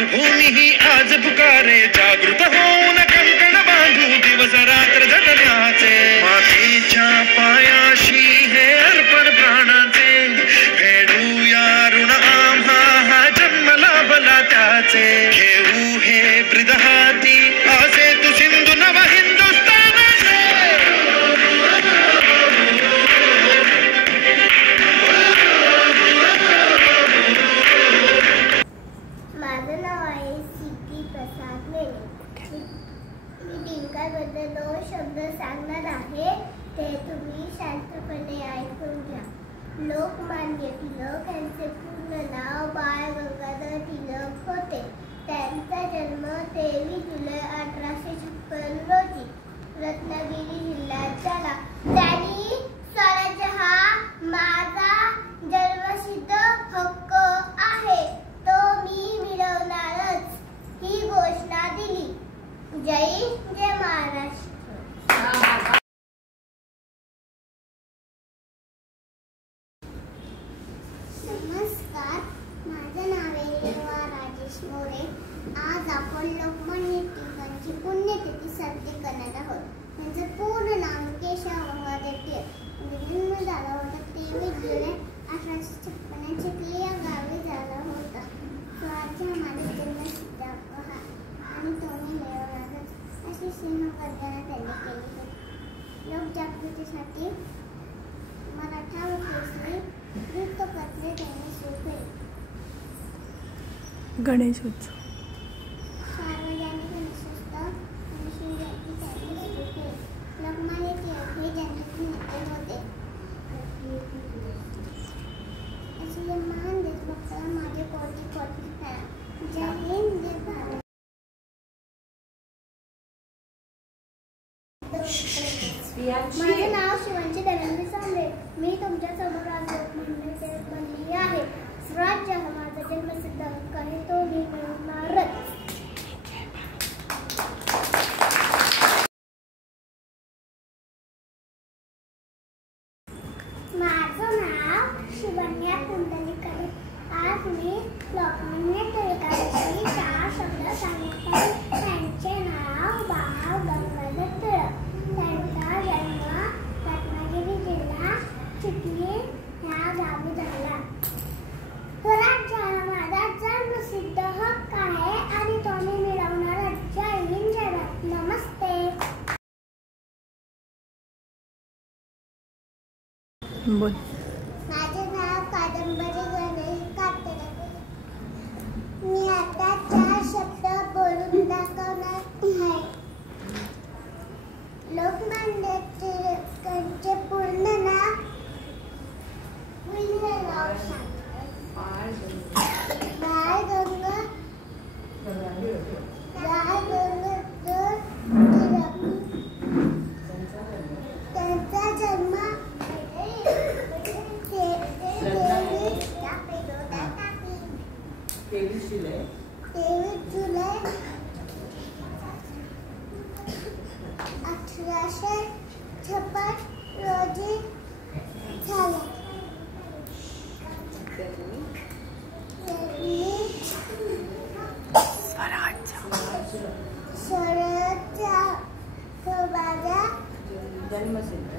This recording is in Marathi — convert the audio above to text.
मातृभूमी ही आज पुकारे, जागृत होऊन कंकण बांधू दिवस रात्र झटण्याचे, मातीच्या पायाशी हे अर्पण प्राणाचे, फेडूया ऋण आम्हा हा जन्म लाभला त्याचे, घेऊ हे ब्रिद हाती असे तू सिंधू नव हिंदुस्थानाचे. माझं नाव आहे सिद्धी प्रसाद मेले. मी टिंकलबद्दल 2 शब्द सांगणार आहे, ते तुम्ही शांतपणे ऐकून घ्या. लोकमान्य टिळक यांचे पूर्ण नाव बाळ गंगाधर टिळक होते. त्यांचा जन्म 23 जुलै 1856 रोजी रत्नागिरी जिल्ह्यात झाला. त्यांनी स्वराज्य हा माझा जन्मसिद्ध हक्क आहे, तो मी मिळवणारच ही घोषणा दिली. जय जय महाराष्ट्र. नमस्कार, माझं नाव आहे रेवा राजेश मोरे. आज आपण लोकमान्य टिळकांची पुण्यतिथी साजरी करणार आहोत. त्यांचं पूर्ण नाव केशव गंगाधर टिळक. जन्म झाला होता 23 जुलै 1856 चिखली या गावी झाला होता. स्वराज्य हा माझा जन्मसिद्ध हक्क आहे आणि तो मी मिळवणारच अशी सिंहगर्जना त्यांनी केली होती. लोकजागृतीसाठी मराठा व केसरी वृत्तपत्रे त्यांनी सुरू केली. गणेशोत्सव, सार्वजनिक गणेशोत्सव आणि शिवजयंती त्यांनी सुरू केली. लोकमान्य टिळक हे जनतेचे नेते होते. असे महान देशभक्तांना माझे कोटी कोटी प्रणाम. जय हिंद, जय भारत. माझं नाव शिवांची धनंजय सांबरे. मी तुमच्या समोर आज लोकमान्य टिळक बनली आहे. स्वराज्य हा माझा जन्मसिद्ध हक्क आहे, तो मी मिळवणारच. माझं नाव शिवन्या पुंडलिकरे. आज मी लोकमान्य टिळकांची 4 शब्द सांगत आहे. त्यांचे नाव बाळ गंगाधर टिळक. त्यांचा जन्म रत्नागिरी जिल्हा चिखली या गावी झाला. स्वराज्य हा माझा जन्मसिद्ध हक्क आहे आणि तो मी मिळवणारच. जय हिंद, जय भारत. नमस्ते. बोल. माझे नाव कादंबरी गणेश कातरे. मी आता 4 शब्द बोलून दाखवणार आहे. लोकमान्य टिळकांचे पूर्ण नाव बाळ गंगाधर टिळक. त्यांचा जन्म 23 जुलै 1856 रोजी झाला. स्वराज्य माझा जन्मसिद्ध